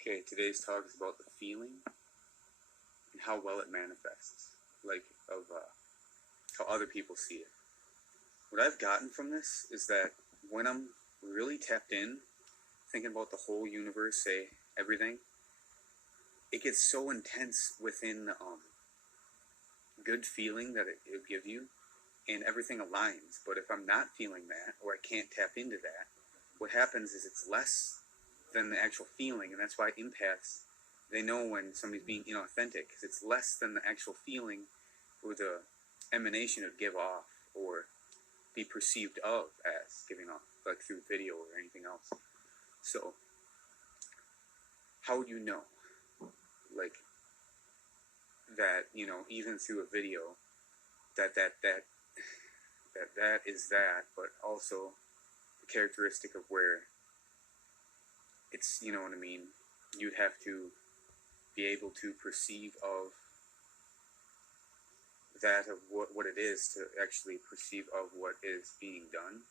Okay, today's talk is about the feeling and how well it manifests, how other people see it. What I've gotten from this is that when I'm really tapped in, thinking about the whole universe, say everything, it gets so intense within the good feeling that it'll give you, and everything aligns. But if I'm not feeling that, or I can't tap into that, what happens is it's less than the actual feeling, and that's why empaths, they know when somebody's being inauthentic, because it's less than the actual feeling or the emanation of give off or be perceived of as giving off, like through video or anything else. So, how would you know, like, that, even through a video, that is that, but also the characteristic of where it's, you know what I mean, you'd have to be able to perceive of that, of what it is to actually perceive of what is being done,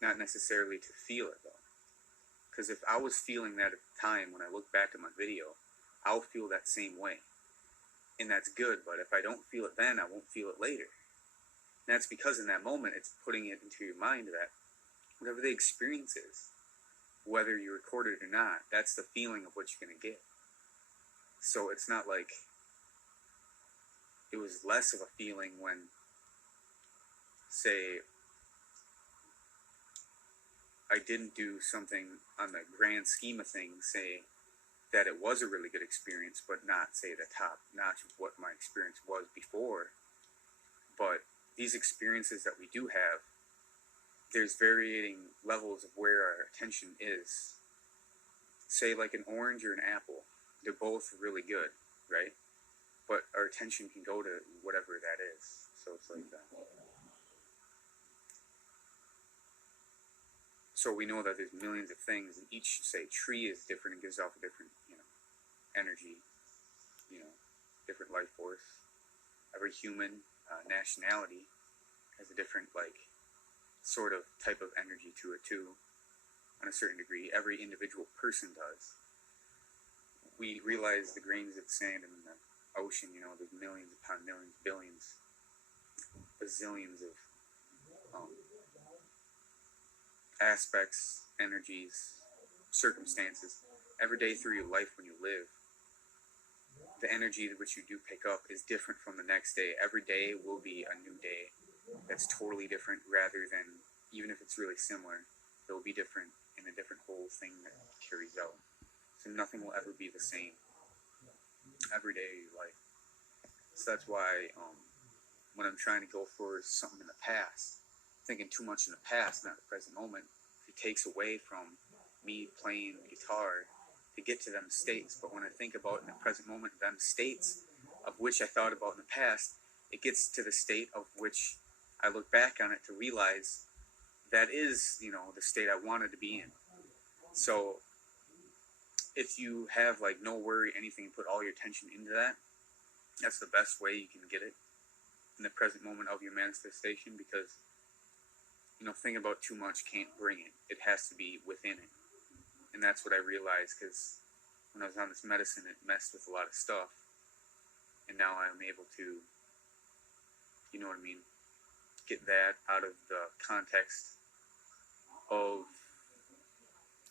not necessarily to feel it though. Because if I was feeling that at the time, when I look back at my video, I'll feel that same way, and that's good. But if I don't feel it then, I won't feel it later. And that's because in that moment, it's putting it into your mind that whatever the experience is, whether you record it or not, that's the feeling of what you're going to get. So it's not like it was less of a feeling when, say, I didn't do something on the grand scheme of things, say that it was a really good experience, but not, say, the top notch of what my experience was before. But these experiences that we do have, there's varying levels of where our attention is. Say like an orange or an apple, they're both really good, right? But our attention can go to whatever that is. So it's like that. So we know that there's millions of things, and each, say, tree is different and gives off a different, energy, different life force. Every human nationality has a different, sort of type of energy to it too, on a certain degree. Every individual person does. We realize the grains of sand in the ocean, there's millions upon millions, billions, bazillions of aspects, energies, circumstances. Every day through your life when you live, the energy which you do pick up is different from the next day. Every day will be a new day that's totally different, rather than, even if it's really similar, it will be different in a different whole thing that carries out. So nothing will ever be the same every day of your life. So that's why when I'm trying to go for something in the past, thinking too much in the past, not the present moment, it takes away from me playing guitar to get to them states. But when I think about in the present moment, them states of which I thought about in the past, it gets to the state of which I look back on it to realize that is, the state I wanted to be in. So if you have no worry, anything, put all your attention into that, that's the best way you can get it in the present moment of your manifestation, because thinking about too much can't bring it. It has to be within it. And that's what I realized, because when I was on this medicine, it messed with a lot of stuff. And now I'm able to, get that out of the context of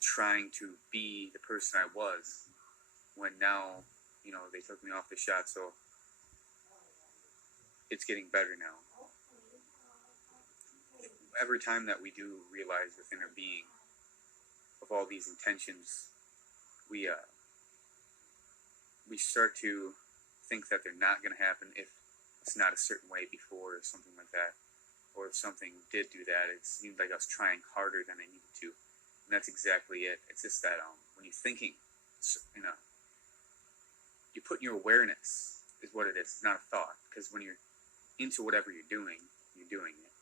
trying to be the person I was, when now, they took me off the shot. So it's getting better now. Every time that we do realize within our being of all these intentions, we start to think that they're not going to happen if it's not a certain way before, or something like that. Or if something did do that, it seemed like I was trying harder than I needed to. And that's exactly it. It's just that when you're thinking, you put your awareness is what it is. It's not a thought. Because when you're into whatever you're doing it.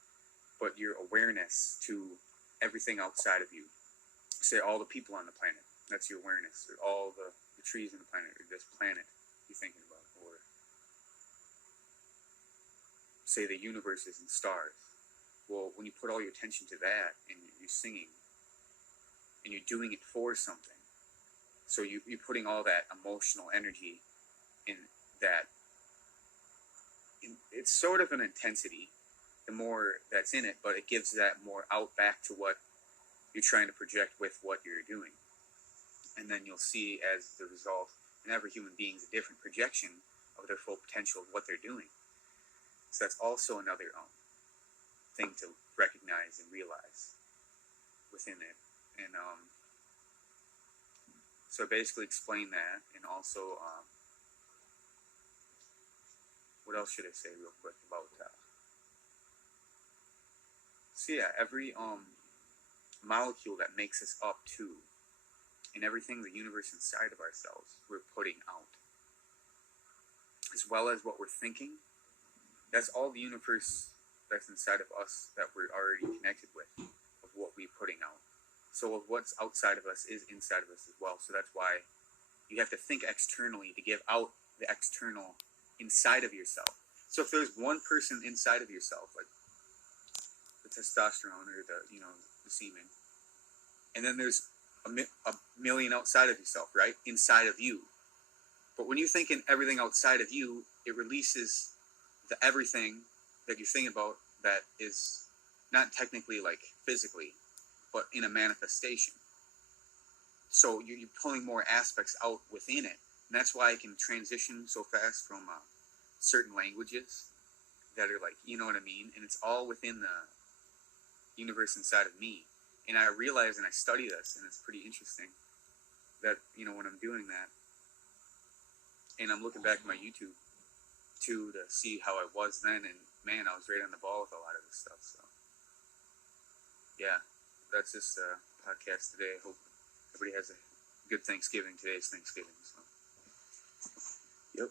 But your awareness to everything outside of you, say all the people on the planet, that's your awareness, or all the trees on the planet, or this planet you're thinking about, or say the universes and stars. Well, when you put all your attention to that, and you're singing, and you're doing it for something, So you're putting all that emotional energy in that. It's sort of an intensity, the more that's in it, but it gives that more out back to what you're trying to project with what you're doing. And then you'll see as the result, in every human being is a different projection of their full potential of what they're doing. So that's also another thing to recognize and realize within it. And so I basically explain that, and also what else should I say real quick about that? So yeah, every molecule that makes us up to, and everything, the universe inside of ourselves, we're putting out, as well as what we're thinking. That's all the universe that's inside of us that we're already connected with, of what we're putting out. So what's outside of us is inside of us as well. So that's why you have to think externally to give out the external inside of yourself. So if there's one person inside of yourself, like the testosterone or the semen, and then there's a million outside of yourself, right? Inside of you. But when you're thinking everything outside of you, it releases the everything that you're thinking about that is not technically like physically, but in a manifestation. So you're pulling more aspects out within it. And that's why I can transition so fast from certain languages that are like, you know what I mean? And it's all within the universe inside of me. And I realize, and I study this, and it's pretty interesting that, when I'm doing that, and I'm looking back at my YouTube too to see how I was then, and man, I was right on the ball with a lot of this stuff. So yeah, that's just a podcast today. I hope everybody has a good Thanksgiving. Today's Thanksgiving, so yep.